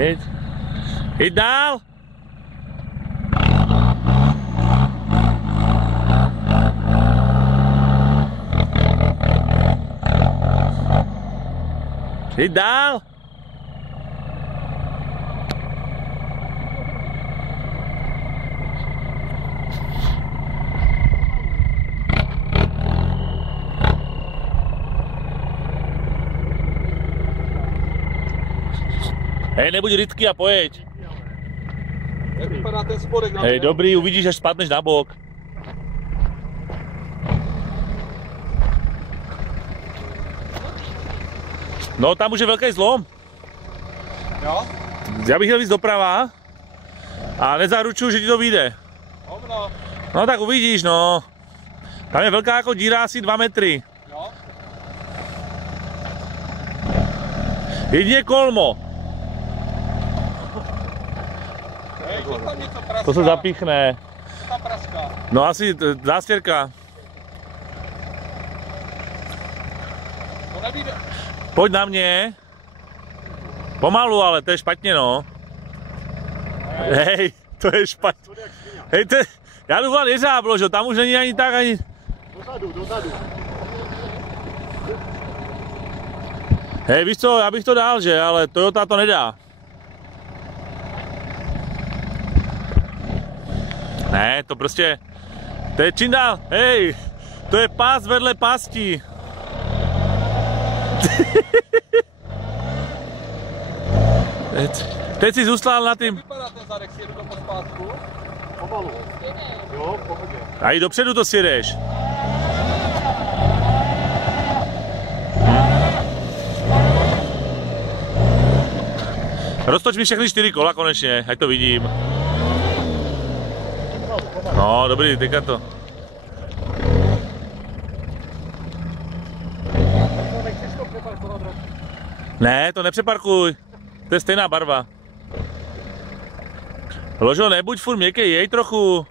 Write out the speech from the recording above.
Jeď. Jeď dál. Jeď dál. Hej, nebuď rytky a pojeď. Jak vypadá ten spodek na Hej, dobrý, uvidíš, až spadneš na bok. No, tam už je veľký zlom. Jo? Ja bych chtěl víc doprava a nezaručuju, že ti to vyjde. Hovno. No tak uvidíš, no. Tam je velká jako díra, asi 2 metry. Jo? Jedině kolmo. Hej, že tam něco praská. To se zapíchne. Co tam praská? No asi zástěrka. To nevíde. Pojď na mě. Pomalu, ale to je špatně, no. Hej, to je špatně. Hej, to je... Já jdu volat jeřáblo, že tam už není ani tak, ani... Dozadu. Hej, víš co, já bych to dal, že, ale Toyota to nedá. Ne, to prostě... To je čím dál, hej, to je pás vedle pasti. Teď si zůstal na tím. Jak vypadá ten zadek, si jedu to pospátku? Pomalu. Jo, v pohodě. A i dopředu to sjedeš. Roztoč mi všechny 4 kola konečně, ať to vidím. No, dobrý, teďka to. Ne, to nepřeparkuj. To je stejná barva. Ložo, nebuď furt měkkej, jej trochu.